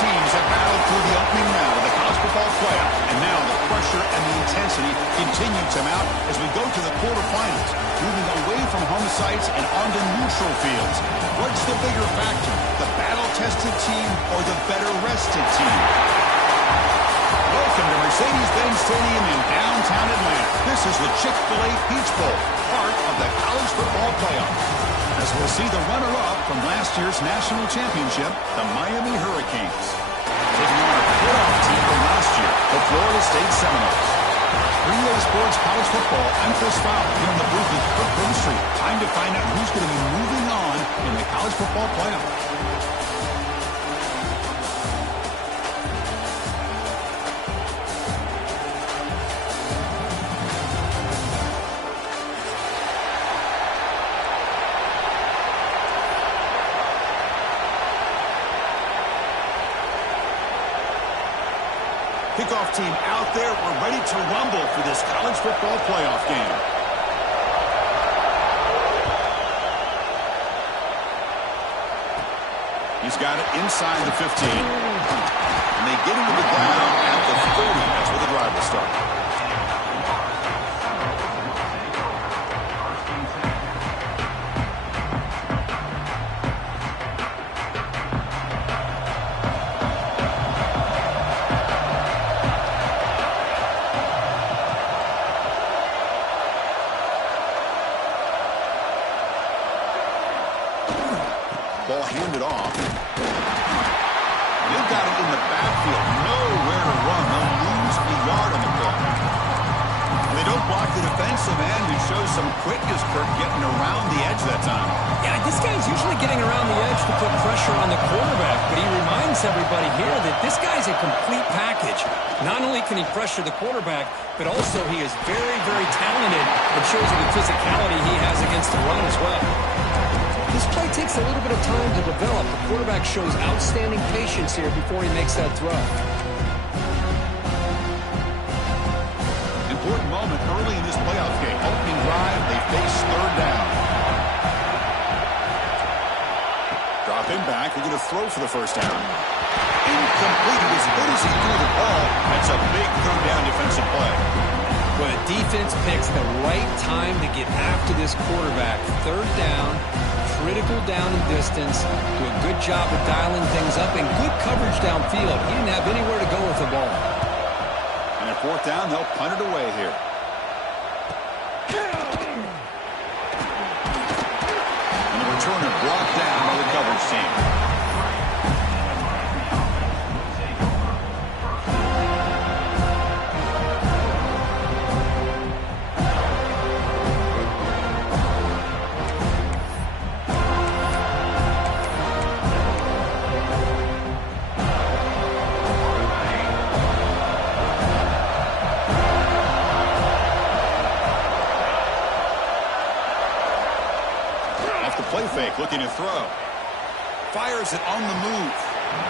teams have battled through the opening round of the college football playoff, and now the pressure and the intensity continue to mount as we go to the quarterfinals, moving away from home sites and onto neutral fields. What's the bigger factor, the battle-tested team or the better-rested team? Welcome to Mercedes-Benz Stadium in downtown Atlanta. This is the Chick-fil-A Peach Bowl, part of the college football playoff. As we'll see the runner-up from last year's national championship, the Miami Hurricanes, taking on a playoff team from last year, the Florida State Seminoles. 3A Sports College Football, I'm Chris Fowler, here in the booth with Kirk Broomstreet. Time to find out who's going to be moving on in the college football playoff. Kickoff team out there. We're ready to rumble for this college football playoff game. He's got it inside the 15. And they get him to the ground at the 30. That's where the drive will start. Ball handed off. They've got it in the backfield. Nowhere to run. They'll lose a yard on the play. They don't block the defensive end, who shows some quickness, Kirk, getting around the edge that time. Yeah, this guy's usually getting around the edge to put pressure on the quarterback, but he reminds everybody here that this guy's a complete package. Not only can he pressure the quarterback, but also he is very, very talented and shows you the physicality he has against the run as well. This play takes a little bit of time to develop. The quarterback shows outstanding patience here before he makes that throw. Important moment early in this playoff game. Opening drive, they face third down. Drop him back. We're going to throw for the first down. Incomplete. As good as he threw the ball, that's a big third down defensive play. When a defense picks the right time to get after this quarterback, third down, critical down and distance, do a good job of dialing things up, and good coverage downfield. He didn't have anywhere to go with the ball. And at fourth down, they'll punt it away here. And the returner brought down by the coverage team. Play fake, looking to throw. Fires it on the move.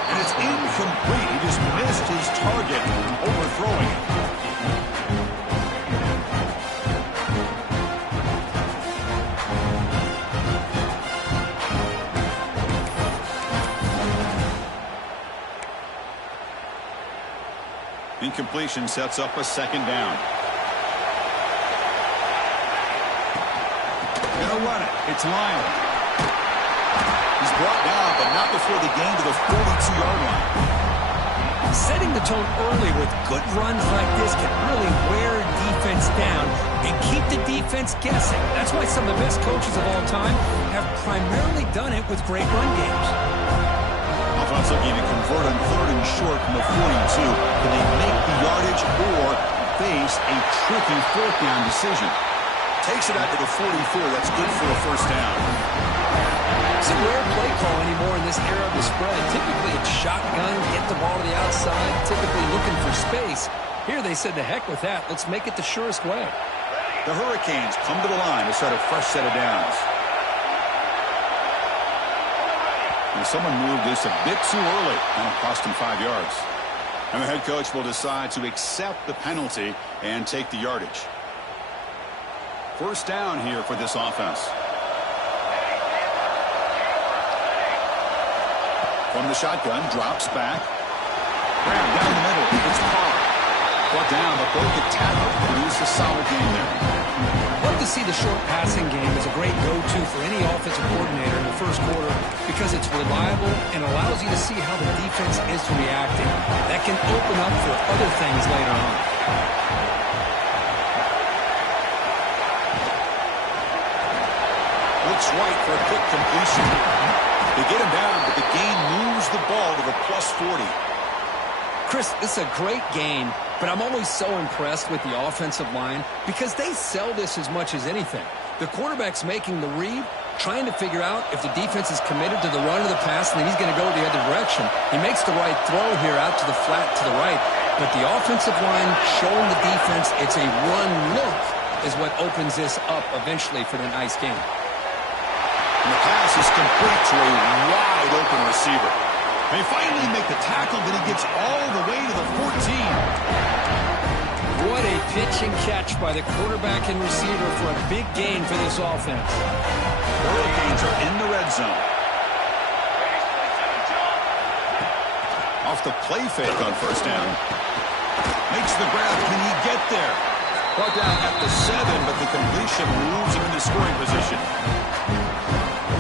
And it's incomplete. He just missed his target, overthrowing it. Incompletion sets up a second down. Gonna run it. It's Lyon. He's brought down, but not before the gain to the 42-yard line. Setting the tone early with good runs like this can really wear defense down and keep the defense guessing. That's why some of the best coaches of all time have primarily done it with great run games. Offense looking to convert on third and short from the 42. Can they make the yardage or face a tricky fourth down decision? Takes it out to the 44. That's good for a first down. It's a rare play call anymore in this era of the spread. Typically, it's shotgun, get the ball to the outside, typically looking for space. Here they said, the heck with that. Let's make it the surest way. The Hurricanes come to the line to start a fresh set of downs. And someone moved just a bit too early, and it cost him 5 yards. And the head coach will decide to accept the penalty and take the yardage. First down here for this offense. From From the shotgun, drops back. Grab down the middle. It's Parr. Brought down, but broke a tackle. Produce a solid game there. Love to see the short passing game as a great go-to for any offensive coordinator in the first quarter because it's reliable and allows you to see how the defense is reacting. That can open up for other things later on. Looks right for a quick completion. They get him down, but the gain moves the ball to the +40. Chris, this is a great game, but I'm always so impressed with the offensive line because they sell this as much as anything. The quarterback's making the read, trying to figure out if the defense is committed to the run or the pass, and then he's going to go the other direction. He makes the right throw here out to the flat to the right, but the offensive line showing the defense it's a run look is what opens this up eventually for the nice game. And the pass is complete to a wide-open receiver. They finally make the tackle, but he gets all the way to the 14. What a pitch and catch by the quarterback and receiver for a big gain for this offense. The Hurricanes are in the red zone. Off the play fake on first down. Makes the grab. Can he get there? Brought down at the 7, but the completion moves him into scoring position.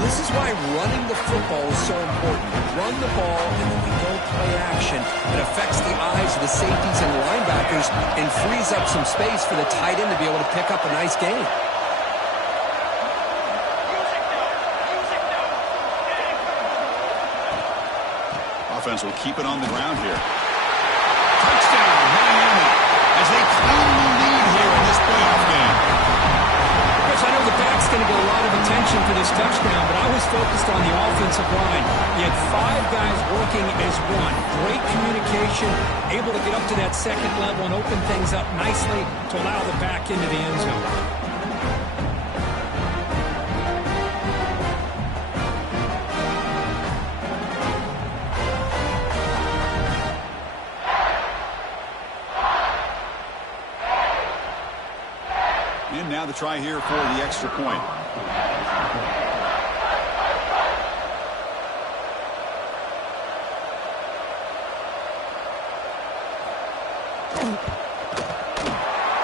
This is why running the football is so important. Run the ball, and then we go play action. It affects the eyes of the safeties and the linebackers and frees up some space for the tight end to be able to pick up a nice gain. Offense will keep it on the ground here. Touchdown, Miami, as they claim the lead here in this playoff game. I know the back's going to get a lot of attention for this touchdown, but I was focused on the offensive line. You had 5 guys working as one. Great communication, able to get up to that second level and open things up nicely to allow the back into the end zone. And now the try here for the extra point.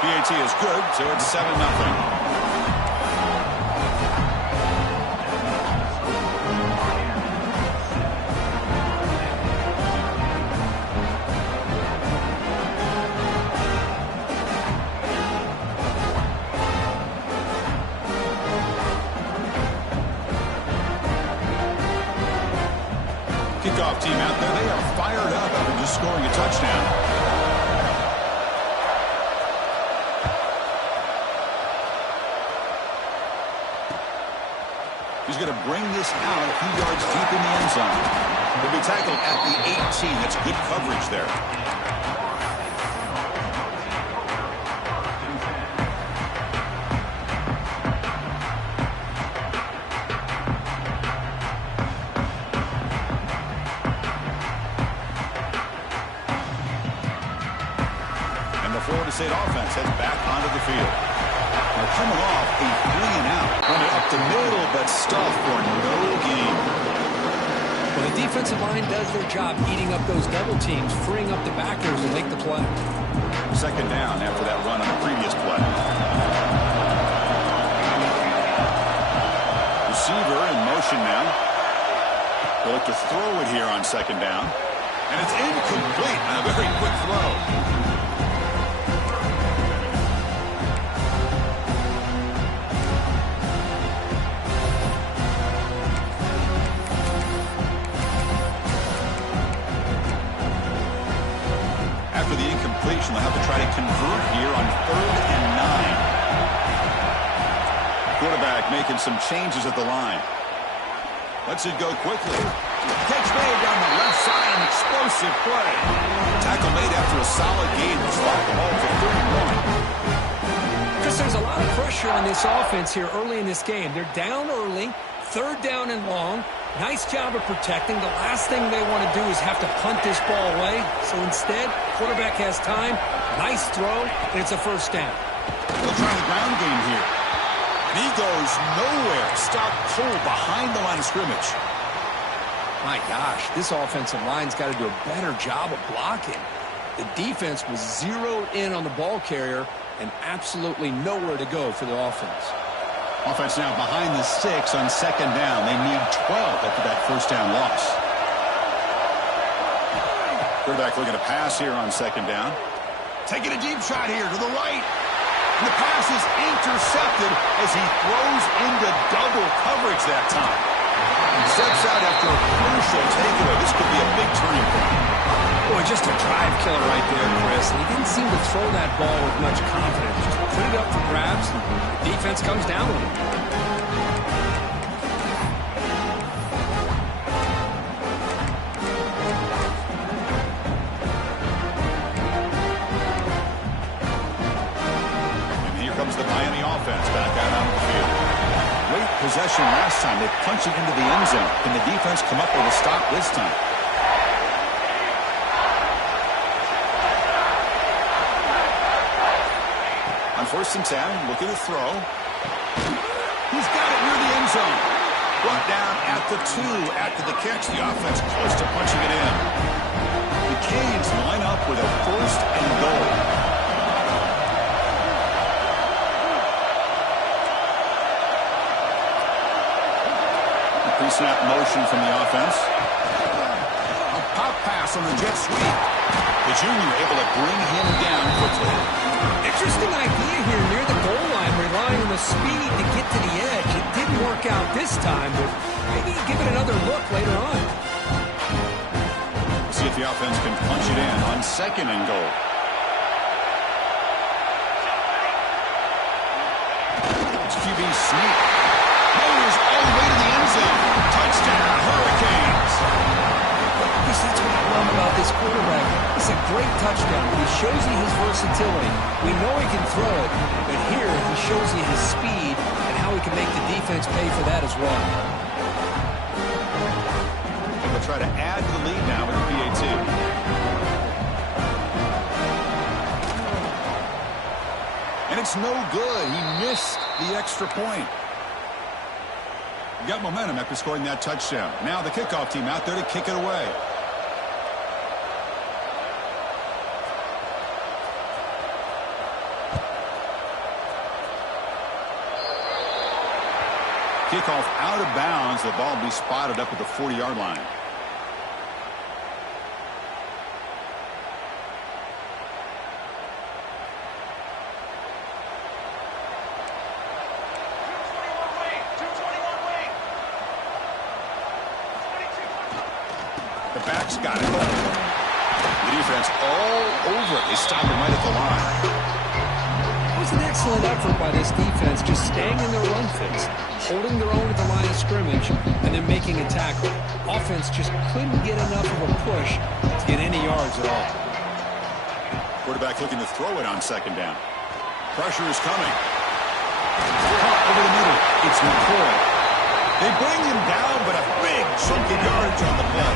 PAT is good, so it's 7-0. Kickoff team out there, they are fired up after just scoring a touchdown. He's going to bring this out a few yards deep in the end zone. He'll be tackled at the 18. That's good coverage there. Florida State offense heads back onto the field. They're coming off a 3-and-out. Running up the middle, but stuff for no gain. Well, the defensive line does their job eating up those double teams, freeing up the backers to make the play. Second down after that run on the previous play. Receiver in motion now. They'll look to throw it here on second down. And it's incomplete on a very quick throw. They'll have to try to convert here on 3rd and 9. Quarterback making some changes at the line. Lets it go quickly. Catch made down the left side, an explosive play. Tackle made after a solid gain. Will stop the ball for 31. Chris, there's a lot of pressure on this offense here early in this game. They're down early, 3rd down and long. Nice job of protecting. The last thing they want to do is have to punt this ball away. So instead, quarterback has time. Nice throw, and it's a first down. They'll try the ground game here. And he goes nowhere. Stopped cold behind the line of scrimmage. My gosh, this offensive line's got to do a better job of blocking. The defense was zeroed in on the ball carrier and absolutely nowhere to go for the offense. Offense now behind the 6 on second down. They need 12 after that first down loss. Quarterback looking to pass here on second down. Taking a deep shot here to the right. And the pass is intercepted as he throws into double coverage that time. He steps out after a crucial takeaway. This could be a big turning point. Boy, just a drive killer right there, Chris. And he didn't seem to throw that ball with much confidence. Just put it up for grabs, and the defense comes down with him. And here comes the Miami offense back out on the field. Great possession last time. They punched it into the end zone. Can the defense come up with a stop this time? On 1st and 10, looking to throw. He's got it near the end zone. Brought down at the 2 after the catch. The offense close to punching it in. The Canes line up with a 1st and goal. A pre-snap motion from the offense. A pop pass on the jet sweep. The junior able to bring him down quickly. Interesting idea here near the goal line, relying on the speed to get to the edge. It didn't work out this time, but maybe give it another look later on. We'll see if the offense can punch it in on 2nd and goal. It's QB sneak. Motors all the way to the end zone. Touchdown, Hurricanes. Because that's what I love about this quarterback. It's a great touchdown, but he shows you his versatility. We know he can throw it, but here he shows you his speed and how he can make the defense pay for that as well. And we'll try to add to the lead now with the PAT. And it's no good. He missed the extra point. Got momentum after scoring that touchdown. Now the kickoff team out there to kick it away. Kickoff out of bounds. The ball will be spotted up at the 40-yard line. The back's got it. The defense all over it. They stop him right at the line. It was an excellent effort by this defense, just staying in their run fits, holding their own at the line of scrimmage, and then making a tackle. Offense just couldn't get enough of a push to get any yards at all. Quarterback looking to throw it on 2nd down. Pressure is coming. Caught over the middle. It's McCoy. They bring him down, but a big chunk of yardage on the play.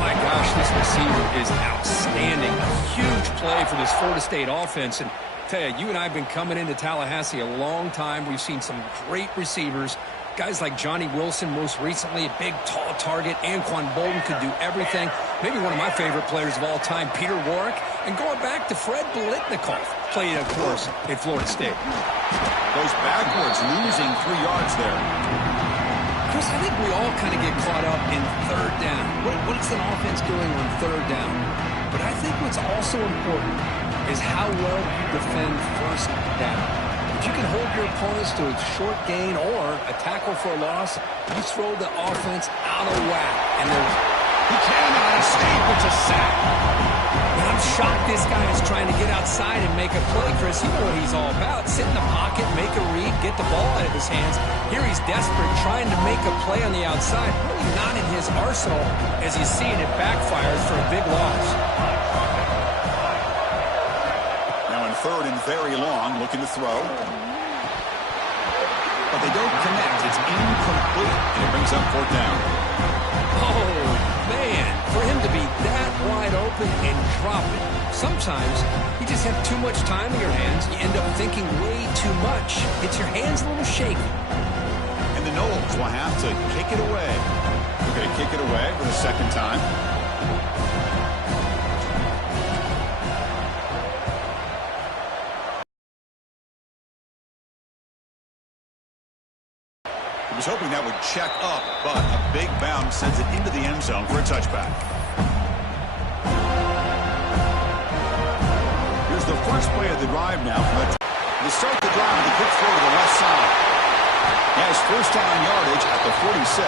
My gosh, this receiver is outstanding. A huge play for this Florida State offense. And tell you, you and I have been coming into Tallahassee a long time. We've seen some great receivers. Guys like Johnny Wilson, most recently, a big, tall target. Anquan Bolden could do everything. Maybe one of my favorite players of all time, Peter Warrick. And going back to Fred Biletnikoff, played, of course, at Florida State. Goes backwards, losing 3 yards there. Chris, I think we all kind of get caught up in 3rd down. What's an offense doing on 3rd down? But I think what's also important is how well you defend 1st down. If you can hold your opponents to a short gain or a tackle for a loss, you throw the offense out of whack. And he cannot escape. It's a sack. And I'm shocked this guy is trying to get outside and make a play, Chris. You know what he's all about. Sit in the pocket, make a read, get the ball out of his hands. Here he's desperate, trying to make a play on the outside. Really not in his arsenal. As you see it, it backfires for a big loss. Now in 3rd and very long, looking to throw. But they don't connect. It's incomplete, and it brings up 4th down. Oh, man. For him to be that wide open and drop it. Sometimes you just have too much time in your hands. You end up thinking way too much. Gets your hands a little shaky. And the the Knowles will have to kick it away. They're going to kick it away for the second time. He was hoping that would check up, but a big bounce sends it into the end zone for a touchback. Here's the first play of the drive now. To start the drive with a quick throw to the left side. He has first down yardage at the 46.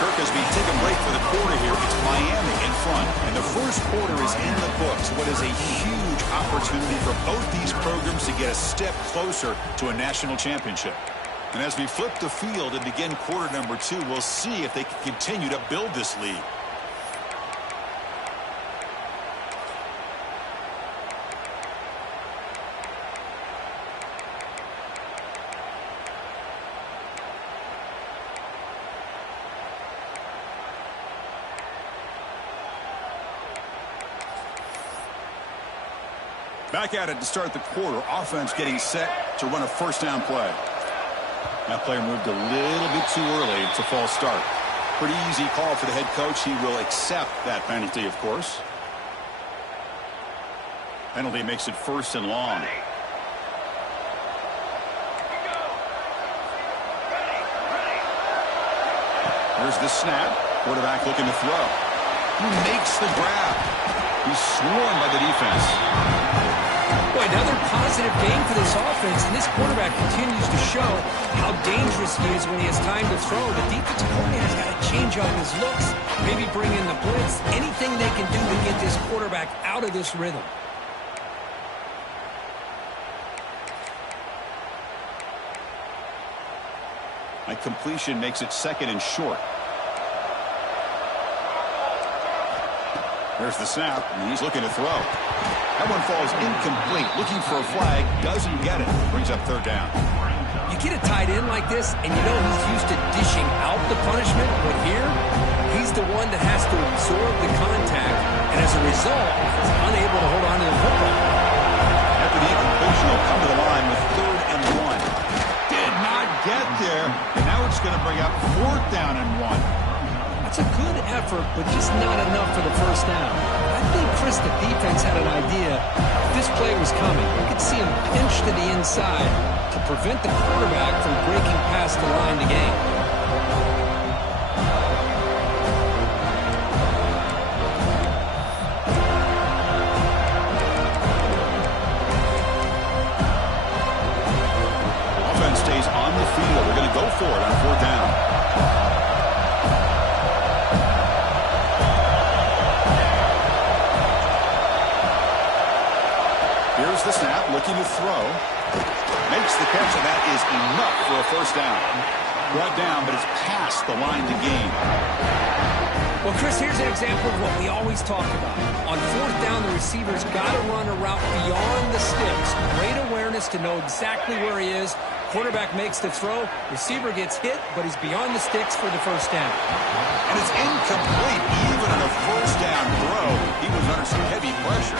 Kirk as we take a break for the quarter here. It's Miami in front, and the first quarter is in the books. What is a huge opportunity for both these programs to get a step closer to a national championship. And as we flip the field and begin quarter number 2, we'll see if they can continue to build this lead. Back at it to start the quarter. Offense getting set to run a first down play. That player moved a little bit too early. It's a false start. Pretty easy call for the head coach. He will accept that penalty, of course. Penalty makes it first and long. Here's the snap. Quarterback looking to throw. Who makes the grab? He's swarmed by the defense. Boy, another positive game for this offense, and this quarterback continues to show how dangerous he is when he has time to throw. The defensive coordinator's got to change up his looks, maybe bring in the blitz, anything they can do to get this quarterback out of this rhythm. A completion makes it second and short. There's the snap, and he's looking to throw. That one falls incomplete. Looking for a flag, doesn't get it. Brings up third down. You get a tight end like this, and you know he's used to dishing out the punishment, but here, he's the one that has to absorb the contact, and as a result, he's unable to hold on to the football. After the incompletion, he'll come to the line with third and 1. Did not get there, and now it's going to bring up fourth down and 1. It's a good effort, but just not enough for the first down. I think, Chris, the defense had an idea. If this play was coming, you could see him pinch to the inside to prevent the quarterback from breaking past the line to gain. Offense stays on the field. They're going to go for it on fourth down. Here's the snap, looking to throw. Makes the catch, and that is enough for a first down. Brought down, but it's past the line to gain. Well, Chris, here's an example of what we always talk about. On fourth down, the receiver's got to run a route beyond the sticks. Great awareness to know exactly where he is. Quarterback makes the throw. Receiver gets hit, but he's beyond the sticks for the first down. And it's incomplete. Even on a first down throw, he was under some heavy pressure.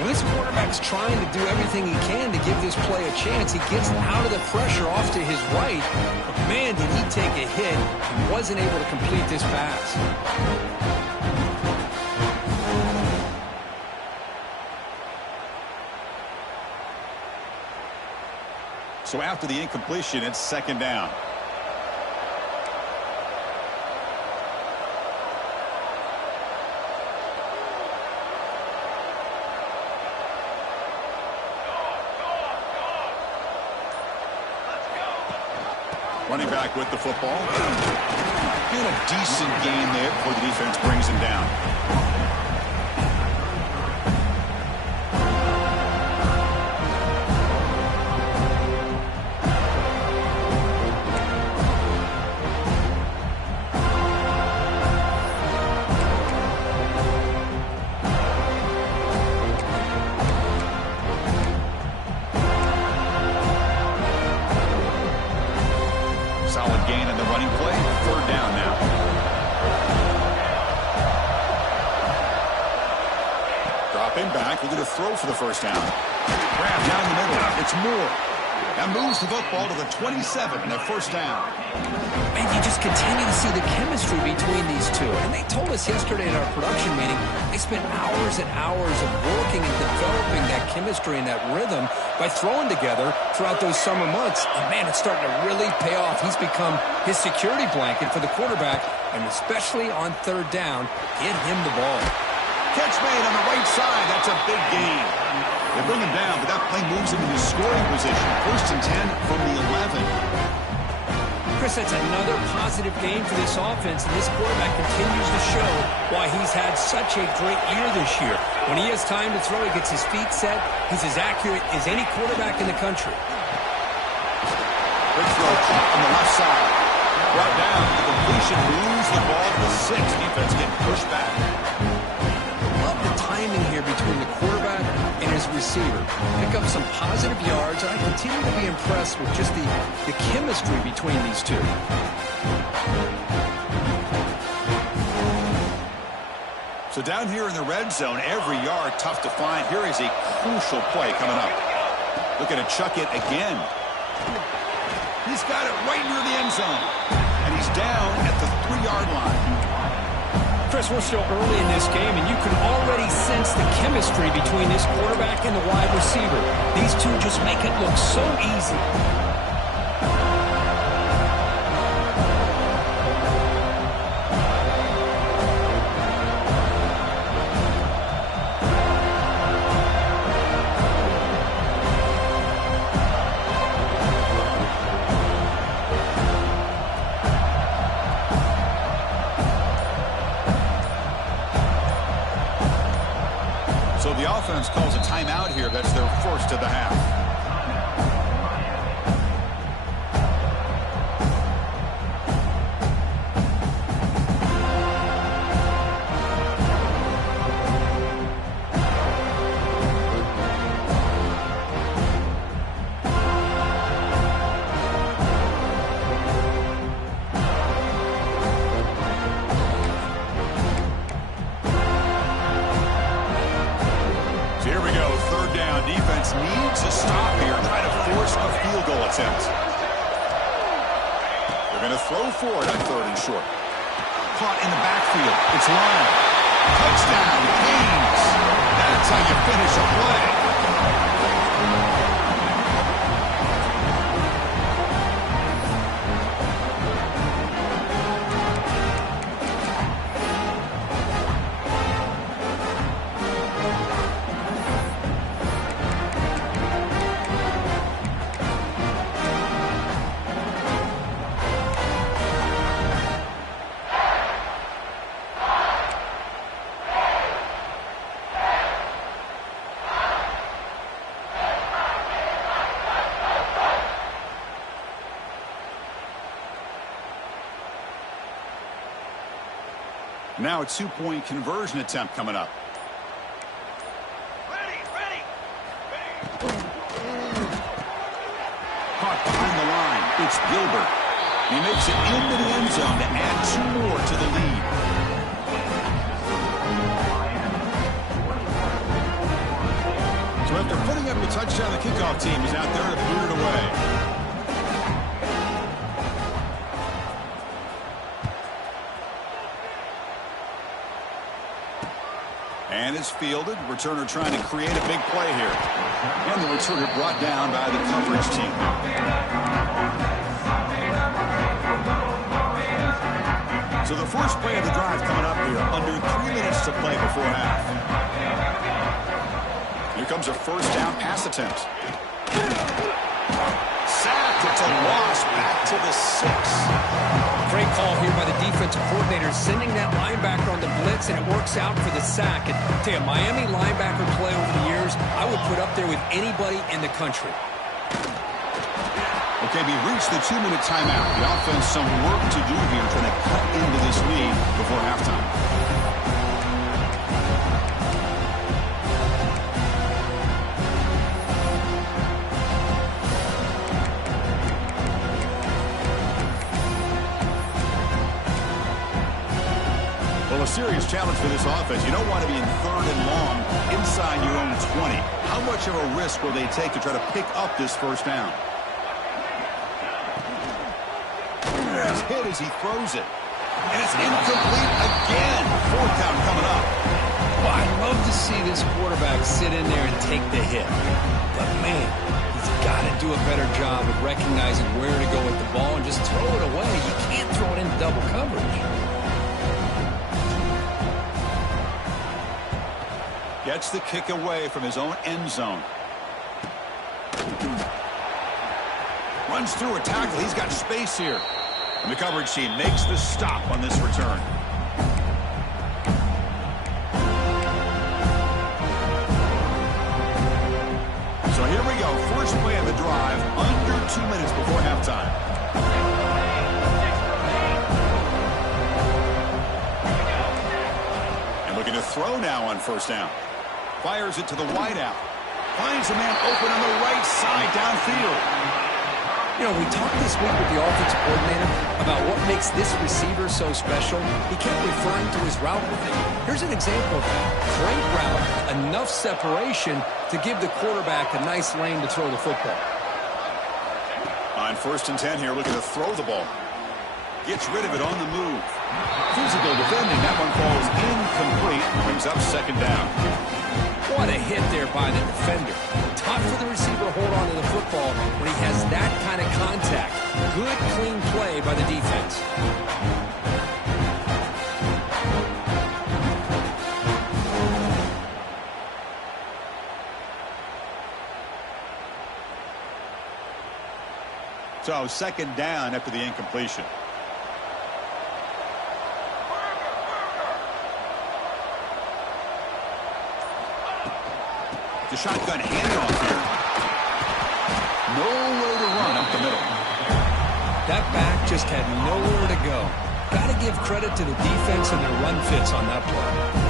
Well, this quarterback's trying to do everything he can to give this play a chance. He gets out of the pressure off to his right. But man, did he take a hit. He wasn't able to complete this pass. So after the incompletion, it's second down. Running back with the football. And a decent gain there before the defense brings him down. Solid gain in the running play. Third down now. Dropping back. Looking to throw for the first down. Grab down the middle. It's Moore. And moves the football to the 27 and a first down. And you just continue to see the chemistry between these two. And they told us yesterday in our production meeting, they spent hours and hours of working and developing that chemistry and that rhythm by throwing together throughout those summer months. And, man, it's starting to really pay off. He's become his security blanket for the quarterback, and especially on third down, get him the ball. Catch made on the right side. That's a big gain. They bring him down, but that play moves him into scoring position. First and 10 from the 11. Chris, that's another positive game for this offense, and this quarterback continues to show why he's had such a great year this year. When he has time to throw, he gets his feet set. He's as accurate as any quarterback in the country. Big throw caught on the left side. Brought down. The completion moves the ball to the 6. Defense getting pushed back. Love the timing here between the quarterback and his receiver. Pick up some positive yards, and I continue to be impressed with just the chemistry between these two. So down here in the red zone, every yard tough to find. Here is a crucial play coming up. Looking to chuck it again. He's got it right near the end zone. And he's down at the 3-yard line. Chris, we're still early in this game, and you can already sense the chemistry between this quarterback and the wide receiver. These two just make it look so easy. So the offense calls a timeout here. That's their first of the half. Defense needs a stop here, trying to force a field goal attempt. They're going to throw for it on 3rd and short. Caught in the backfield. It's long. Touchdown, Haynes. That's how you finish a play. Now a 2-point conversion attempt coming up. Ready. Caught behind the line. It's Gilbert. He makes it into the end zone to add 2 more to the lead. So after putting up a touchdown, the kickoff team is out there to boot it away. And it's fielded. Returner trying to create a big play here. And the returner brought down by the coverage team. So the first play of the drive coming up here. Under 3 minutes to play before half. Here comes a first down pass attempt. Sacked. It's a loss back to the 6. Great call here by the defensive coordinator, sending that linebacker on the blitz, and it works out for the sack. And I tell you, Miami linebacker play over the years, I would put up there with anybody in the country. Okay, we reached the 2-minute timeout. The offense some work to do here, trying to cut into this lead before halftime. Well, a serious challenge for this offense. You don't want to be in 3rd and long inside your own 20. How much of a risk will they take to try to pick up this first down? is hit as he throws it. And it's incomplete again. Fourth down coming up. Well, I'd love to see this quarterback sit in there and take the hit. But, man, he's got to do a better job of recognizing where to go with the ball and just throw it away. You can't throw it into double coverage. Gets the kick away from his own end zone. Runs through a tackle. He's got space here. And the coverage team makes the stop on this return. So here we go. First play of the drive, under 2 minutes before halftime. And looking to throw now on first down. Fires it to the wideout. Finds a man open on the right side downfield. You know, we talked this week with the offensive coordinator about what makes this receiver so special. He kept referring to his route with it. Here's an example of that. Great route, enough separation to give the quarterback a nice lane to throw the football. On 1st and 10 here, looking to throw the ball. Gets rid of it on the move. Physical defending. That one falls incomplete. Brings up 2nd down. What a hit there by the defender. Tough for the receiver to hold on to the football when he has that kind of contact. Good, clean play by the defense. So 2nd down after the incompletion. The shotgun handoff here. Nowhere to run up the middle. That back just had nowhere to go. Got to give credit to the defense and their run fits on that play.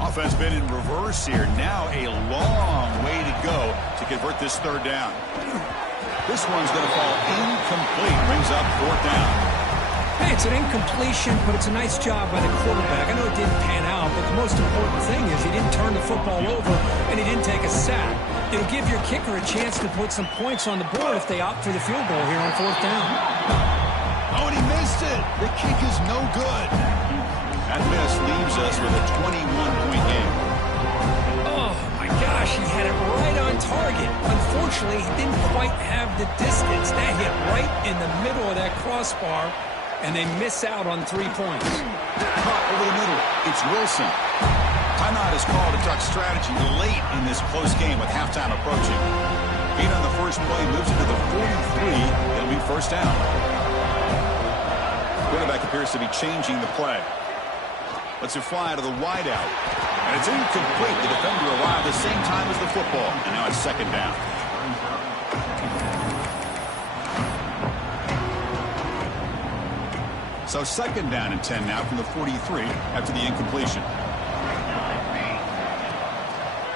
Offense been in reverse here. Now a long way to go to convert this 3rd down. This one's going to fall incomplete. Brings up 4th down. Hey, it's an incompletion, but it's a nice job by the quarterback. I know it didn't pan out, but the most important thing is he didn't turn the football over and he didn't take a sack. It'll give your kicker a chance to put some points on the board if they opt for the field goal here on 4th down. Oh, and he missed it. The kick is no good. That miss leaves us with a 21-point game. Oh, my gosh, he had it right on target. Unfortunately, he didn't quite have the distance. That hit right in the middle of that crossbar, and they miss out on 3 points. Caught over the middle. It's Wilson. Timeout is called to talk strategy late in this close game with halftime approaching. Being on the first play moves into the 43. It'll be 1st down. Quarterback appears to be changing the play. Lets it fly to the wideout. And it's incomplete. The defender arrived at the same time as the football. And now it's 2nd down. So 2nd down and 10 now from the 43 after the incompletion.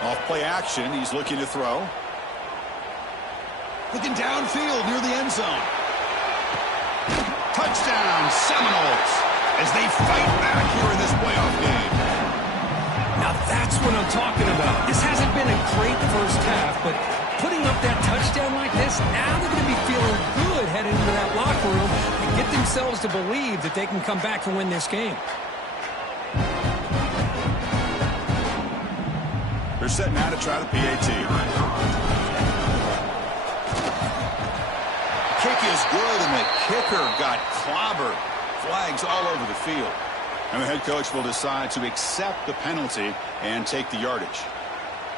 Off play action. He's looking to throw. Looking downfield near the end zone. Touchdown, Seminoles, as they fight back here in this playoff game. Now that's what I'm talking about. This hasn't been a great first half, but putting up that touchdown like this, now they're going to be feeling good heading into that locker room and get themselves to believe that they can come back and win this game. They're setting out to try the PAT. Kick is good, and the kicker got clobbered. Flags all over the field. And the head coach will decide to accept the penalty and take the yardage.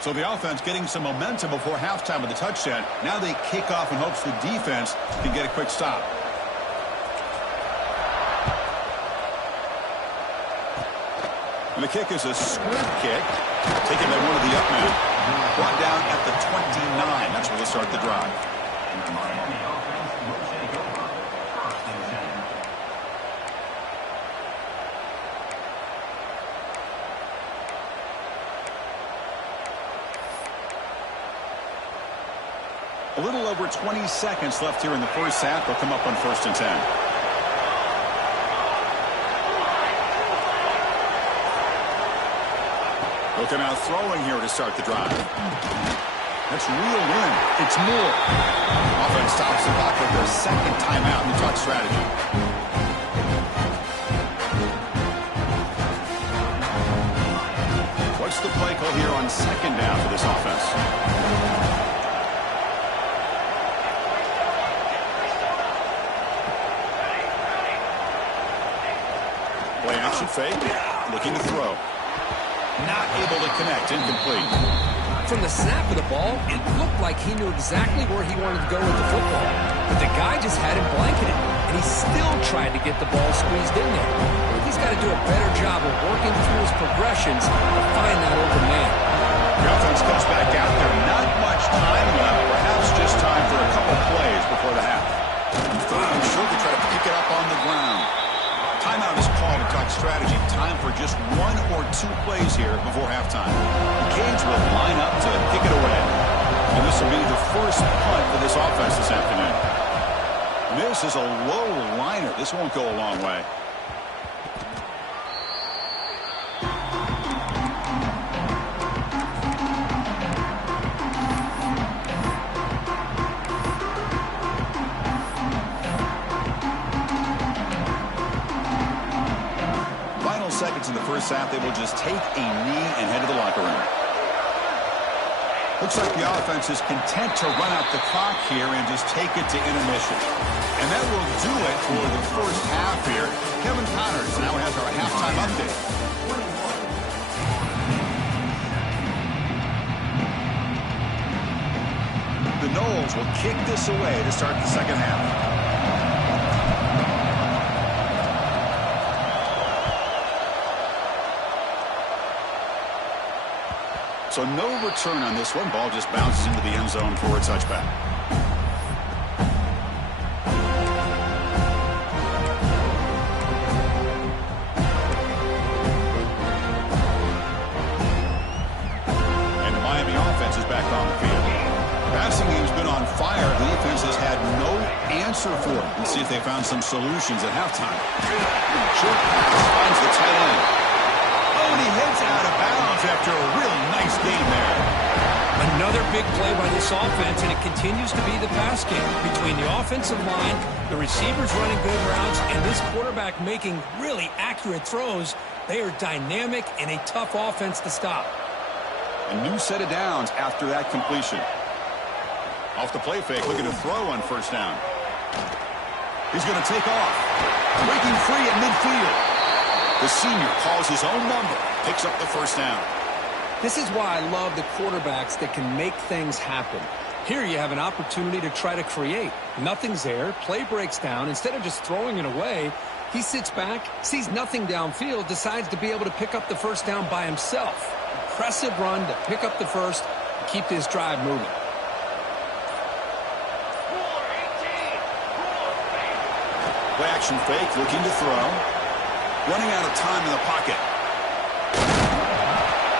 So the offense getting some momentum before halftime with the touchdown. Now they kick off in hopes the defense can get a quick stop. And the kick is a squib kick. Taken by one of the up men. Brought down at the 29. That's where they'll start the drive. A little over 20 seconds left here in the first half. They'll come up on 1st and 10. Looking out throwing here to start the drive. That's reeled in. It's Moore. Offense stops the clock with their second timeout in the talk strategy. What's the play call here on 2nd down for this offense? Play action fake. Looking to throw. Not able to connect. Incomplete. From the snap of the ball, it looked like he knew exactly where he wanted to go with the football. But the guy just had him blanketed, and he still tried to get the ball squeezed in there. I think he's got to do a better job of working through his progressions to find that open man. The offense comes back out there. Not much time left. Perhaps just time for a couple plays before the half. 3rd and short to try to pick it up on the ground. Timeout is called to talk strategy. Time for just 1 or 2 plays here before halftime. The Canes will line up to kick it away. And this will be the first punt for this offense this afternoon. This is a low liner. This won't go a long way. Seconds in the first half, they will just take a knee and head to the locker room. Looks like the offense is content to run out the clock here and just take it to intermission. And that will do it for the first half here. Kevin Connors now has our halftime update. The Noles will kick this away to start the second half. So no return on this one. Ball just bounces into the end zone for a touchback. And the Miami offense is back on the field. Passing game's been on fire. The defense has had no answer for it. Let's see if they found some solutions at halftime. Short pass finds the tight end. And he heads out of bounds after a real nice game there. Another big play by this offense, and it continues to be the pass game. Between the offensive line, the receivers running good routes, and this quarterback making really accurate throws, they are dynamic and a tough offense to stop. A new set of downs after that completion. Off the play fake, looking to throw on 1st down. He's going to take off. Breaking free at midfield. The senior calls his own number, picks up the 1st down. This is why I love the quarterbacks that can make things happen. Here you have an opportunity to try to create. Nothing's there. Play breaks down. Instead of just throwing it away, he sits back, sees nothing downfield, decides to be able to pick up the 1st down by himself. Impressive run to pick up the 1st and keep this drive moving. Play action fake, looking to throw. Running out of time in the pocket.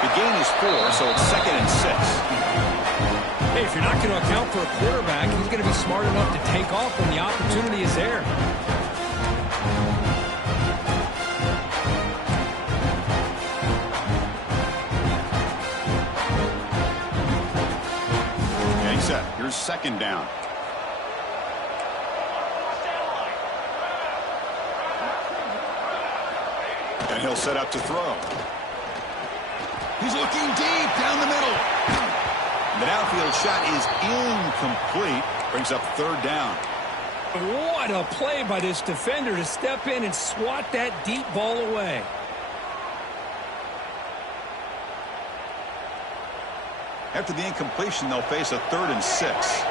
The gain is 4, so it's 2nd and 6. Hey, if you're not going to account for a quarterback, he's going to be smart enough to take off when the opportunity is there. Getting set. Here's 2nd down. And he'll set up to throw. He's looking deep down the middle. The downfield shot is incomplete. Brings up 3rd down. What a play by this defender to step in and swat that deep ball away. After the incompletion, they'll face a 3rd and 6.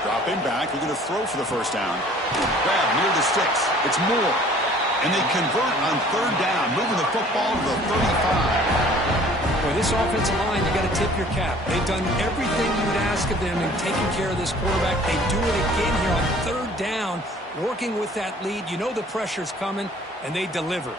Dropping back, looking to throw for the 1st down. Grab near the sticks. It's Moore. And they convert on 3rd down, moving the football to the 35. Boy, this offensive line, you got to tip your cap. They've done everything you would ask of them in taking care of this quarterback. They do it again here on 3rd down, working with that lead. You know the pressure's coming, and they deliver.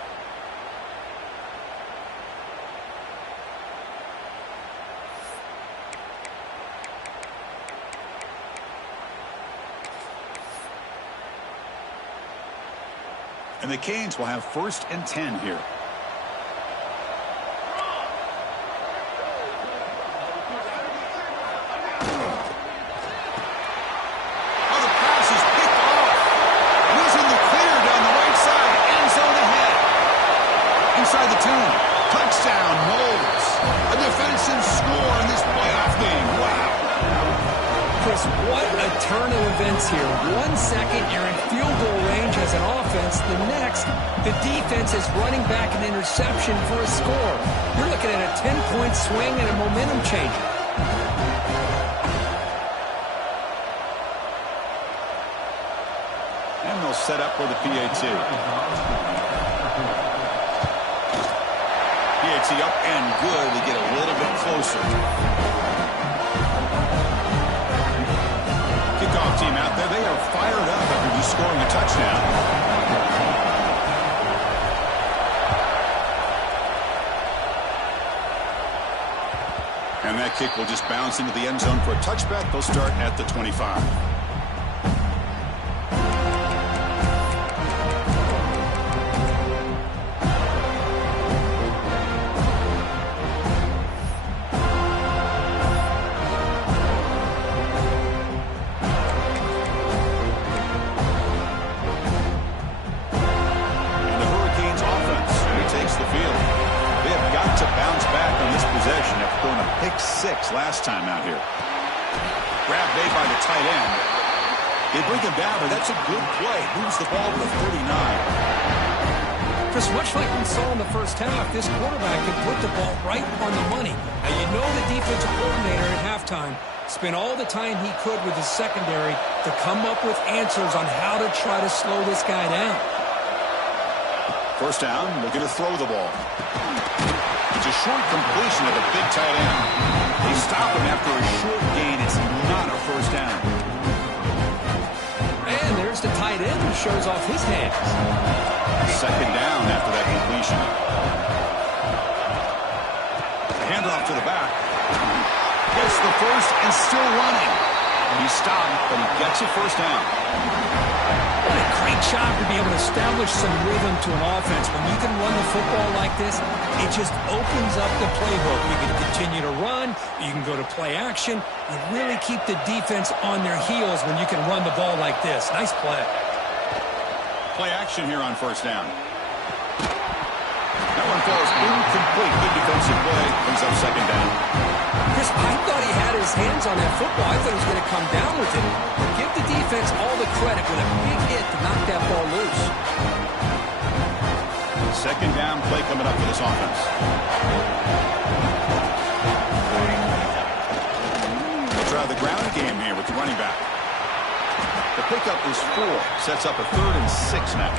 And the Canes will have 1st and 10 here. Inside the 10. Touchdown, Knowles. A defensive score in this playoff game. Wow. Chris, what a turn of events here. 1 second, you're in field goal range as an offense. The next, the defense is running back an interception for a score. You're looking at a 10-point swing and a momentum changer. And they'll set up for the PAT. Up and good to get a little bit closer. Kickoff team out there. They are fired up after just scoring a touchdown. And that kick will just bounce into the end zone for a touchback. They'll start at the 25. Last time out here. Grab made by the tight end. They bring him down, but that's a good play. Moves the ball to the 39. Chris, much like we saw in the first half, this quarterback can put the ball right on the money. Now, you know the defensive coordinator at halftime spent all the time he could with his secondary to come up with answers on how to try to slow this guy down. First down, looking to throw the ball. It's a short completion of the big tight end. They stop him after a short gain. It's not a first down. And there's the tight end who shows off his hands. Second down after that completion. Handoff to the back. Gets the first and still running. He stopped, but he gets a first down. What a great job to be able to establish some rhythm to an offense. When you can run the football like this, it just opens up the playbook. You can continue to run. You can go to play action. You really keep the defense on their heels when you can run the ball like this. Nice play. Play action here on first down. That one falls incomplete. Good defensive play. Brings up second down. Chris, I thought he had his hands on that football. I thought he was going to come down with it. But give the defense all the credit with a big hit to knock that ball loose. Second down play coming up for this offense. They'll try the ground game here with the running back. The pickup is 4. Sets up a 3rd and 6 now.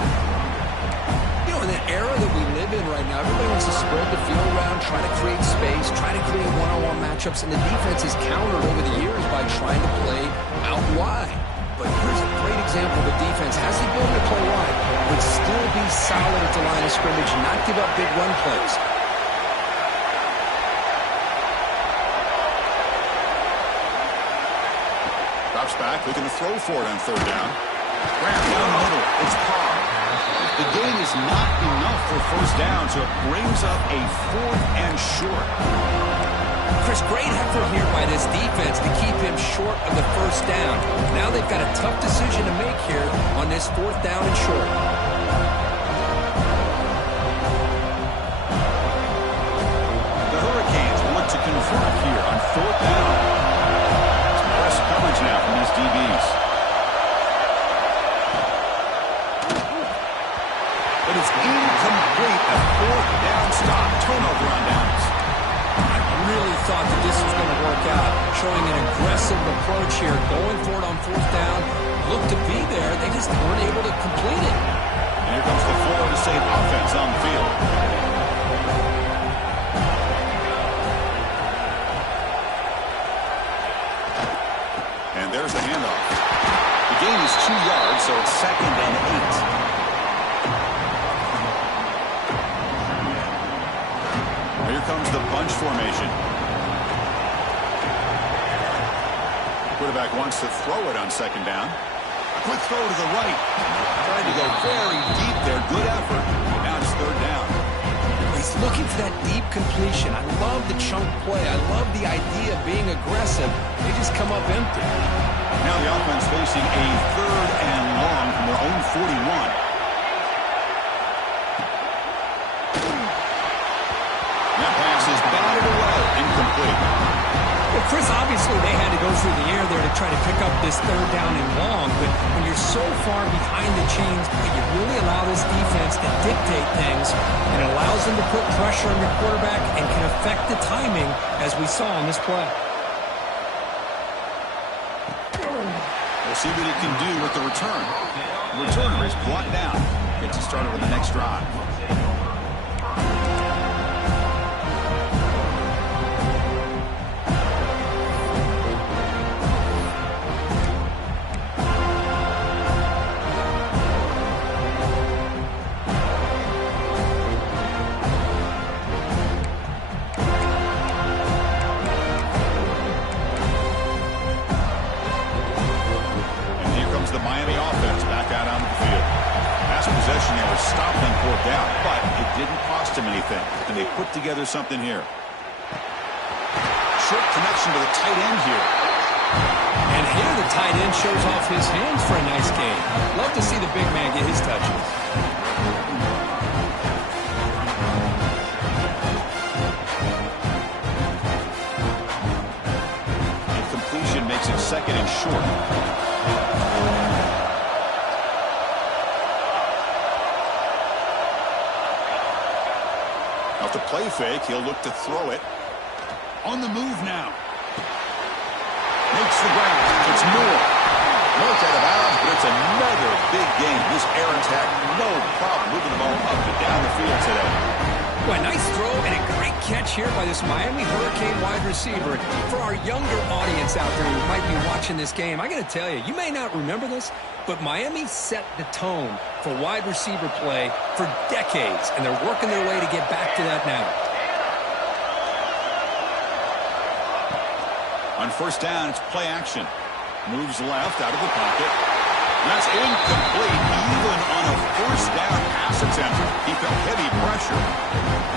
You know, in the era that we live in right now, everybody wants to spread the field around, try to create space, try to create one-on-one matchups, and the defense is countered over the years by trying to play out wide. But here's a great example of the defense has the ability to play wide, but still be solid at the line of scrimmage, not give up big run plays. Drops back, looking to throw for it on 3rd down. Grab down the middle. It's Carr. The gain is not enough for first down, so it brings up a 4th and short. Chris, great effort here by this defense to keep him short of the first down. Now they've got a tough decision to make here on this 4th down and short. The Hurricanes want to convert here on 4th down. It's press coverage now from these DBs. But it's incomplete. A 4th down stop. Turnover on downs. I really thought that this was going to work out. Showing an aggressive approach here. Going for it on 4th down. Looked to be there. They just weren't able to complete it. And here comes the Florida State offense on the field. And there's the handoff. The gain is 2 yards, so it's 2nd and 8. Here comes the bunch formation. Quarterback wants to throw it on 2nd down. Quick throw to the right. Trying to go very deep there. Good effort. Now it's third down. He's looking for that deep completion. I love the chunk play. I love the idea of being aggressive. They just come up empty. Now the offense facing a third and long from their own 41. That pass is batted away. Incomplete. Well, Chris, obviously they had to go through the air there to try to pick up this third down and long, but when you're so far behind the chains, you really allow this defense to dictate things, and it allows them to put pressure on your quarterback and can affect the timing, as we saw on this play. We'll see what he can do with the return. The returner is brought down. Gets us started with the next drive. The Miami offense back out onto the field. Last possession, they were stopping fourth down, but it didn't cost them anything. And they put together something here. Short connection to the tight end here. And here the tight end shows off his hands for a nice game. Love to see the big man get his touches. Incompletion makes it second and short. Off the play fake, he'll look to throw it. On the move now. Makes the grab. It's Moore. Knocked out of bounds, but it's another big game. This Aaron's had no problem moving the ball up and down the field today. Well, a nice throw and a great catch here by this Miami Hurricane wide receiver. For our younger audience out there who might be watching this game, I got to tell you, you may not remember this, but Miami set the tone for wide receiver play for decades, and they're working their way to get back to that now. On first down, it's play action. Moves left out of the pocket. That's incomplete, even on a first down pass attempt. He felt heavy pressure.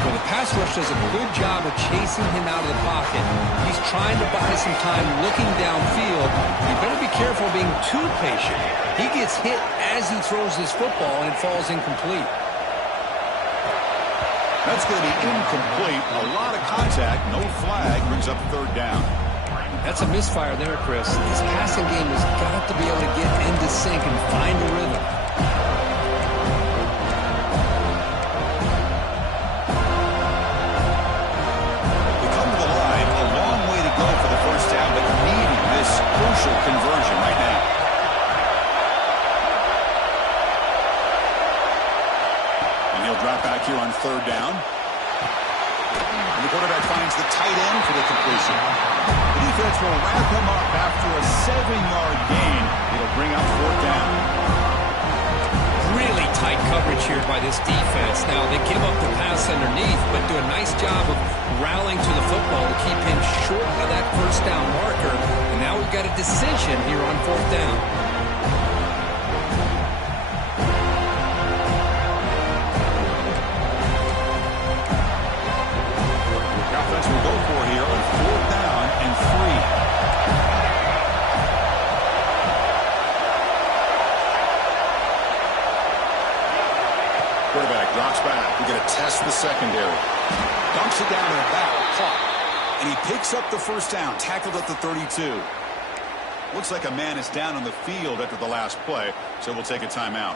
Well, the pass rush does a good job of chasing him out of the pocket. He's trying to buy some time looking downfield. You better be careful being too patient. He gets hit as he throws this football, and it falls incomplete. That's going to be incomplete. A lot of contact. No flag. Brings up third down. That's a misfire there, Chris. This passing game has got to be able to get into sync and find a rhythm. They come to the line. A long way to go for the first down, but needing this crucial conversion right now. And he'll drop back here on third down. And the quarterback finds the tight end for the completion. The defense will wrap him up after a 7-yard gain. It'll bring up fourth down. Really tight coverage here by this defense. Now, they give up the pass underneath, but do a nice job of rallying to the football to keep him short of that first down marker. And now we've got a decision here on fourth down. Offense will go for here on fourth down and 3. Quarterback drops back. We're going to test the secondary. Dumps it down to the back. Caught. And he picks up the first down. Tackled at the 32. Looks like a man is down on the field after the last play, so we'll take a timeout.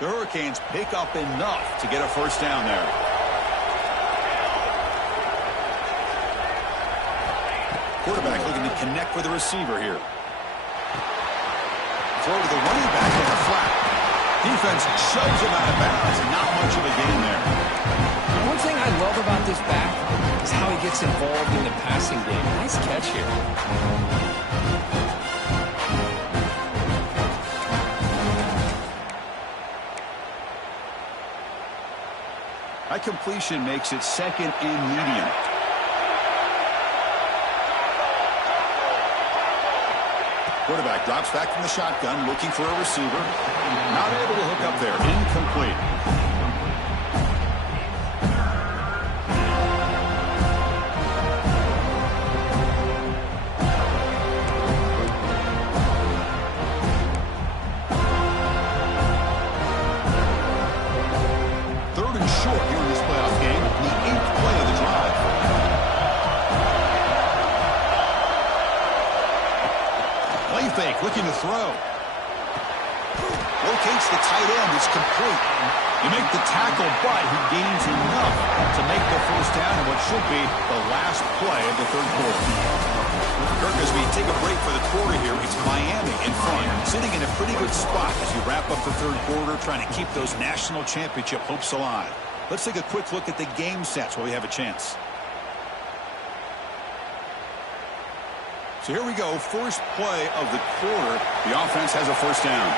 The Hurricanes pick up enough to get a first down there. Quarterback looking to connect with the receiver here. Throw to the running back in the flat. Defense shoves him out of bounds, and not much of a gain there. One thing I love about this back is how he gets involved in the passing game. Nice catch here. That completion makes it second and medium. Quarterback drops back from the shotgun, looking for a receiver. Not able to hook up there. Incomplete. Third and short here in this playoff game. The 8th play of the drive. Play fake, looking to throw. Locates the tight end. It's complete. You make the tackle, but he gains enough to make the first down in what should be the last play of the third quarter. Kirk, as we take a break for the quarter here, it's Miami in front, sitting in a pretty good spot as you wrap up the third quarter, trying to keep those national championship hopes alive. Let's take a quick look at the game sets while we have a chance. So here we go, first play of the quarter. The offense has a first down.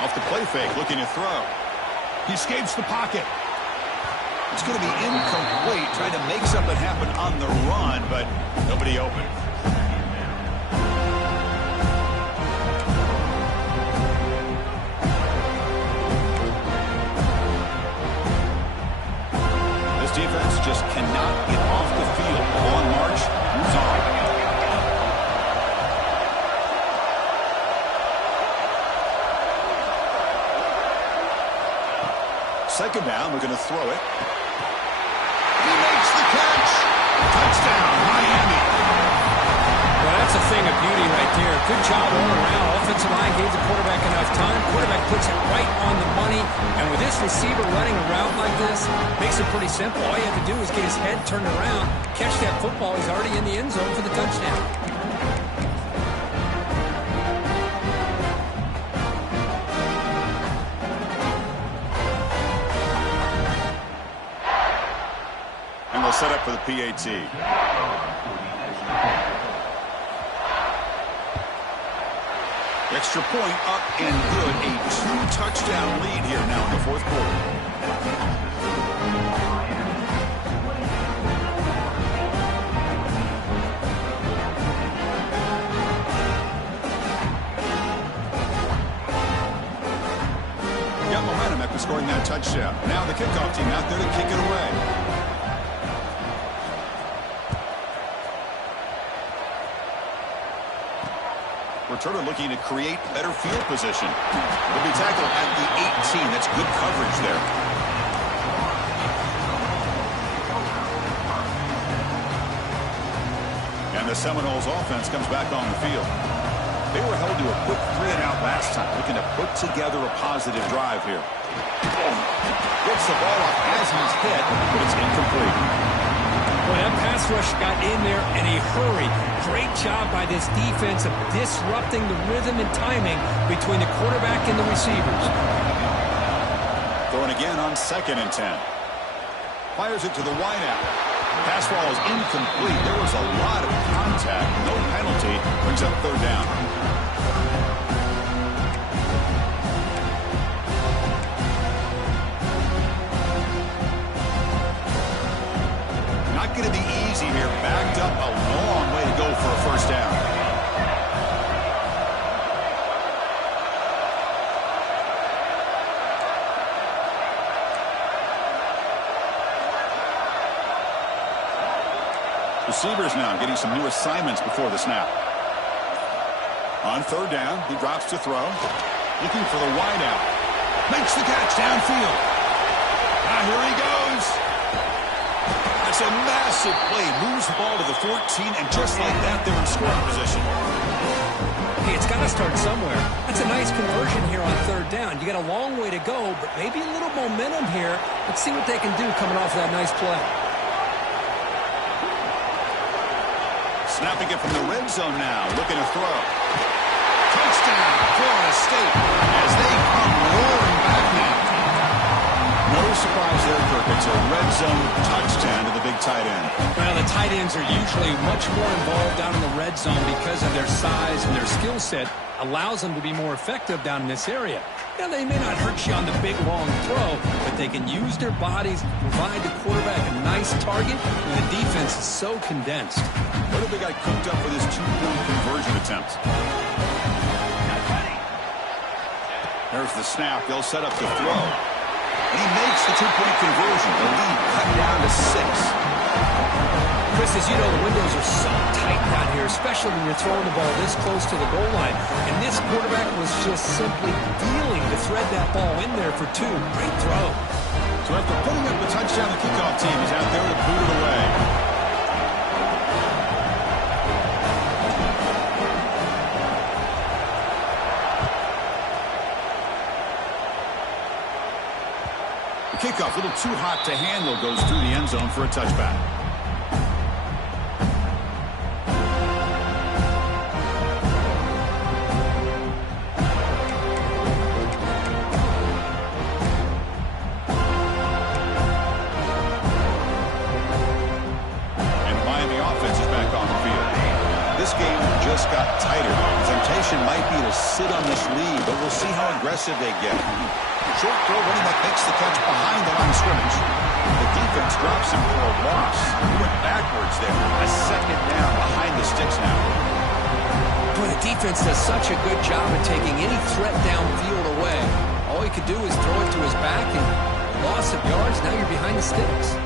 Off the play fake, looking to throw. He escapes the pocket. It's going to be incomplete, trying to make something happen on the run, but nobody open. Defense just cannot get off the field. Long march, moves on. Second down, we're going to throw it. He makes the catch. Touchdown, Miami. Well, that's a thing of beauty right there. Good job all around. Offensive line gave the quarterback enough time. Quarterback puts it right on the money. And with this receiver running a route like this, makes it pretty simple. All you have to do is get his head turned around, catch that football. He's already in the end zone for the touchdown. And we'll set up for the PAT. Extra point up and good. A 2-touchdown lead here now in the fourth quarter. Got momentum after scoring that touchdown. Now the kickoff team out there to kick it away. Returner looking to create better field position. Will be tackled at the 18. That's good coverage there. And the Seminoles offense comes back on the field. They were held to a quick 3-and-out last time, looking to put together a positive drive here. Gets the ball off as he's hit, but it's incomplete. Boy, that pass rush got in there in a hurry. Great job by this defense of disrupting the rhythm and timing between the quarterback and the receivers. Throwing again on 2nd and 10. Fires it to the wideout. Pass ball is incomplete. There was a lot of contact. No penalty. Brings up third down. Not going to be easy here. Backed up a long way to go for a first down. Receivers now getting some new assignments before the snap. On third down, he drops to throw. Looking for the wideout. Makes the catch downfield. Now here he goes. That's a massive play. Moves the ball to the 14, and just like that, they're in scoring position. Hey, it's got to start somewhere. That's a nice conversion here on third down. You got a long way to go, but maybe a little momentum here. Let's see what they can do coming off that nice play. Snapping it from the red zone now, looking to throw. Touchdown, Florida State, as they come roaring back now. No No surprise there, Kirk. It's a red zone touchdown to the big tight end. Well, the tight ends are usually much more involved down in the red zone because of their size and their skill set allows them to be more effective down in this area. Now, they may not hurt you on the big, long throw, but they can use their bodies to provide the quarterback a nice target when the defense is so condensed. What have they got cooked up for this two-point conversion attempt? There's the snap. They'll set up the throw. And he makes the two-point conversion. The lead cut down to 6. Chris, as you know, the windows are so tight down here, especially when you're throwing the ball this close to the goal line. And this quarterback was just simply dealing to thread that ball in there for 2. Great throw. So after putting up the touchdown, the kickoff team is out there to boot it away. The kickoff, a little too hot to handle, goes through the end zone for a touchback. This game just got tighter. The temptation might be to sit on this lead, but we'll see how aggressive they get. Short throw, running back makes the catch behind the line of scrimmage. The defense drops him for a loss. He went backwards there. A second down behind the sticks now. Boy, the defense does such a good job of taking any threat downfield away. All he could do is throw it to his back, and loss of yards, now you're behind the sticks.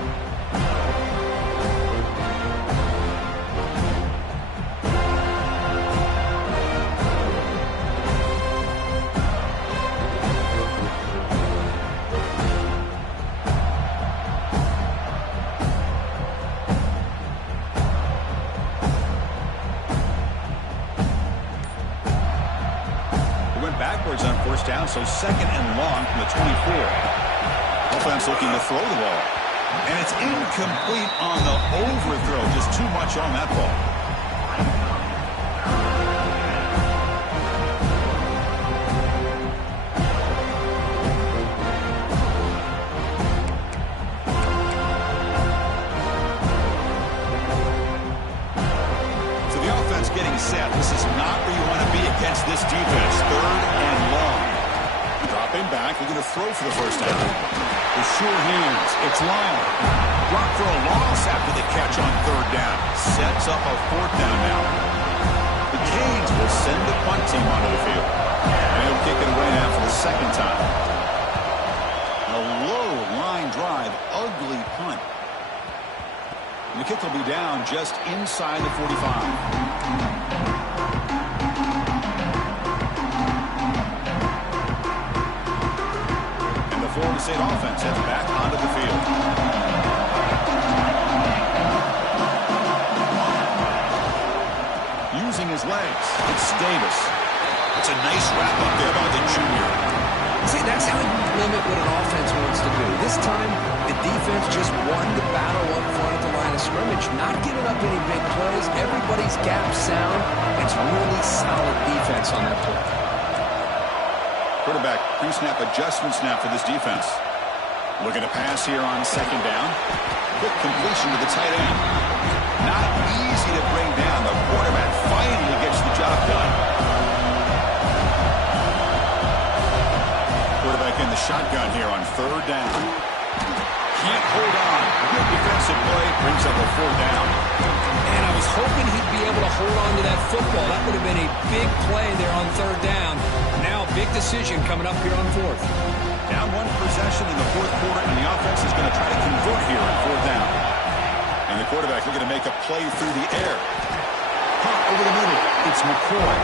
Backwards on first down, so second and long from the 24. Offense looking to throw the ball. And it's incomplete on the overthrow. Just too much on that ball. So the offense getting set. This is not where you want to be against this defense. Third and long. Dropping back, looking to throw for the first down. With sure hands, it's long. Drop for a loss after the catch on third down. Sets up a fourth down now. The Canes will send the punt team onto the field. And he'll kick it away now for the second time. A low line drive, ugly punt. And the kick will be down just inside the 45. Florida State offense heads back onto the field. Using his legs, it's Davis. It's a nice wrap up there by the junior. See, that's how you limit what an offense wants to do. This time, the defense just won the battle up front at the line of scrimmage, not giving up any big plays. Everybody's gap sound. It's really solid defense on that play. Quarterback pre-snap adjustment snap for this defense. Looking to pass here on second down. Quick completion to the tight end. Not easy to bring down. The quarterback finally gets the job done. Quarterback in the shotgun here on third down. Can't hold on. Good defensive play. Brings up a fourth down. And I was hoping he'd be able to hold on to that football. That would have been a big play there on third down. Now, big decision coming up here on fourth. Down one possession in the fourth quarter, and the offense is going to try to convert here on fourth down. And the quarterback looking to make a play through the air. Pop over the middle. It's McCoy.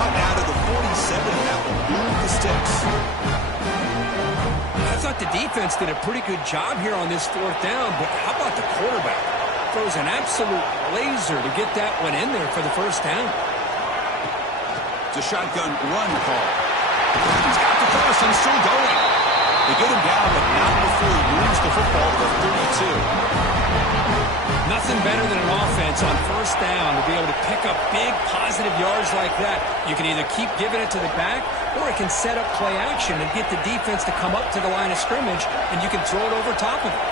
Run out of the 47, and that will move the sticks. I thought the defense did a pretty good job here on this fourth down, but how about the quarterback? Throws an absolute laser to get that one in there for the first down. It's a shotgun run call. He's got the first and still going. They get him down, but not before he moves the football to the 32. Nothing better than an offense on first down to be able to pick up big positive yards like that. You can either keep giving it to the back, or it can set up play action and get the defense to come up to the line of scrimmage, and you can throw it over top of it.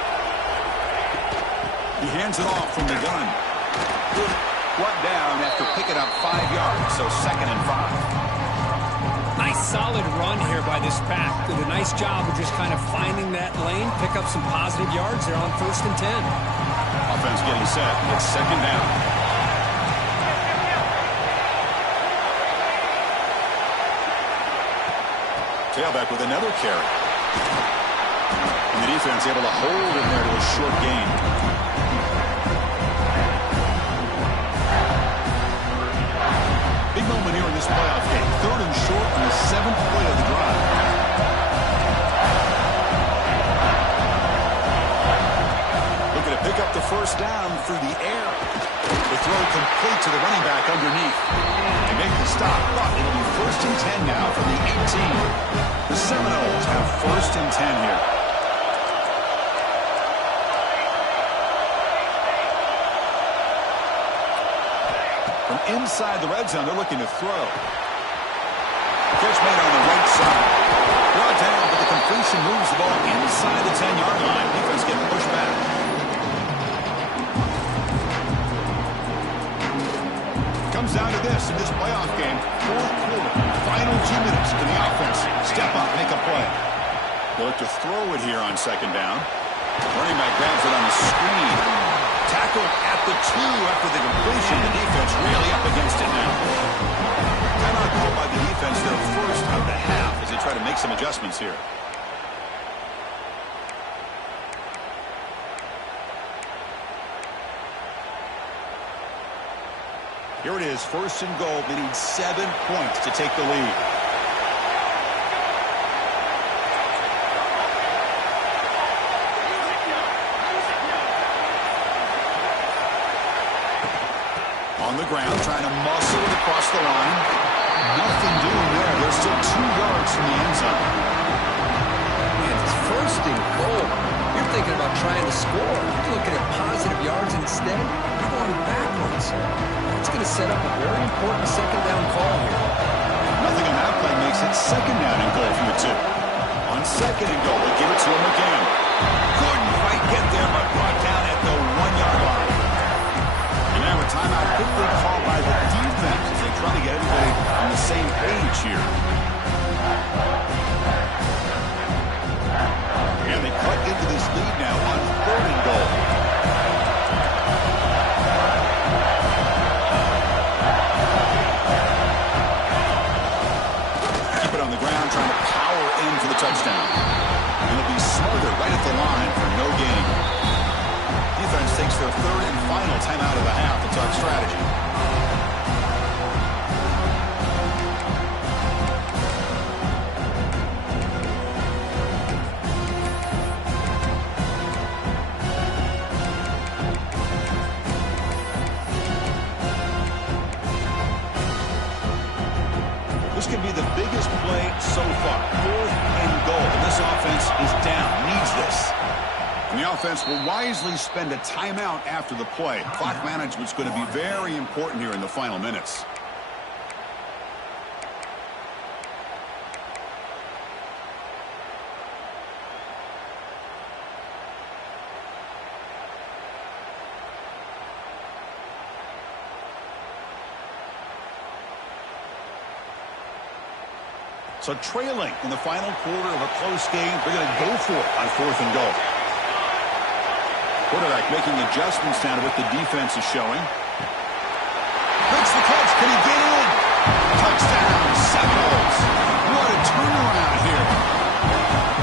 He hands it off from the gun. Brought down after picking up 5 yards, so 2nd and 5. Nice solid run here by this back. Did a nice job of just kind of finding that lane, pick up some positive yards there on 1st and 10. Offense getting set. It's 2nd down. Tailback with another carry. And the defense able to hold him there to a short gain. Big moment here in this playoff game. 3rd and short on the 7th play of the drive. Looking to pick up the 1st down through the air. The throw complete to the running back underneath. They make the stop, but it'll be 1st and 10 now from the 18. The Seminoles have 1st and 10 here. From inside the red zone, they're looking to throw. Catch made on the right side. Brought down, but the completion moves the ball inside the 10-yard line. Defense getting pushed back. Comes down to this in this playoff game. 4th quarter, final 2 minutes. Can the offense step up, make a play? They'll look to throw it here on 2nd down. Running back grabs it on the screen. Tackled at the 2 after the completion. The defense really up against it now. Timeout called by the defense, their 1st of the half, as they try to make some adjustments here. Here it is, 1st and goal. They need 7 points to take the lead. On the ground, trying to muscle it across the line. Nothing doing there. They're still 2 yards from the end zone. Man, it's 1st and goal. You're thinking about trying to score. You're looking at positive yards instead. You're going backwards. It's going to set up a very important 2nd down call here. Nothing on that play makes it 2nd down and goal from the 2. On 2nd and goal, they give it to him again. Couldn't quite get there, but brought down at the 1-yard line. And now a timeout quickly called by the defense as they try to get everybody on the same page here. And they cut into this lead now on 3rd and goal. Keep it on the ground, trying to power in for the touchdown. And it'll be smothered right at the line for no gain. Defense takes their 3rd and final timeout of the half to talk strategy. This could be the biggest play so far. 4th and goal. And this offense is down. Needs this. And the offense will wisely spend a timeout after the play. Clock management's going to be very important here in the final minutes. So trailing in the final quarter of a close game, they're going to go for it on 4th and goal. Quarterback making adjustments down to what the defense is showing. Makes the catch. Can he get in? Touchdown, Seminoles. What a turnaround here.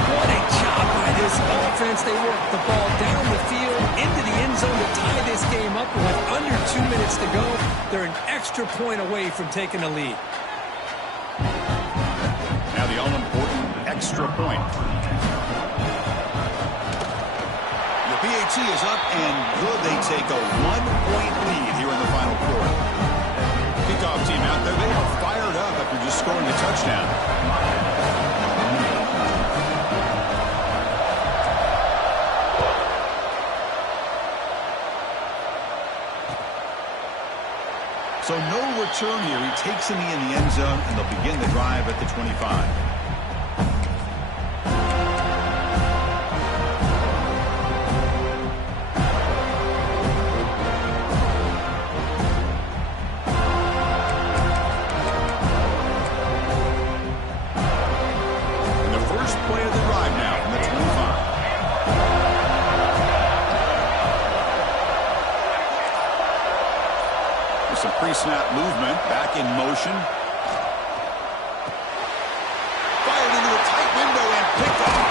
What a job by this offense. They worked the ball down the field into the end zone to tie this game up with under 2 minutes to go. They're an extra point away from taking the lead. Now the all-important extra point. The PAT is up and good. They take a 1-point lead here in the final quarter. Kickoff team out there. They are fired up after just scoring a touchdown. return here. He takes him in the end zone, and they'll begin the drive at the 25. Some pre-snap movement, back in motion. Fired into a tight window and picked off.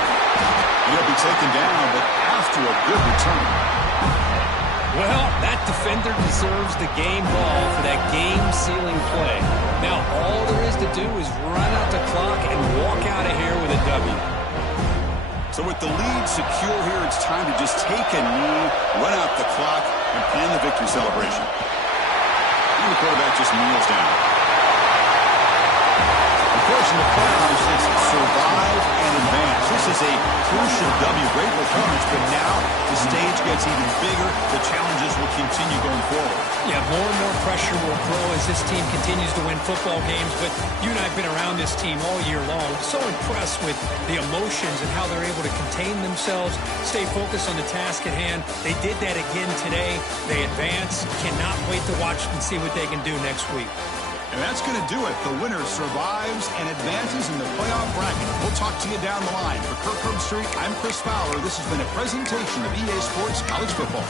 He'll be taken down, but after a good return. Well, that defender deserves the game ball for that game-sealing play. Now, all there is to do is run out the clock and walk out of here with a W. So with the lead secure here, it's time to just take a knee, run out the clock, and plan the victory celebration. And the quarterback just kneels down. Of course, in the playoffs, it's survive and advance. This is a crucial W. Great performance, but now the stage gets even bigger. The challenges will continue going forward. Yeah, more and more pressure will grow as this team continues to win football games, but you and I have been around this team all year long. So impressed with the emotions and how they're able to contain themselves, stay focused on the task at hand. They did that again today. They advance. Cannot wait to watch and see what they can do next week. And that's going to do it. The winner survives and advances in the playoff bracket. We'll talk to you down the line. For Kirk Herbstreit, I'm Chris Fowler. This has been a presentation of EA Sports College Football.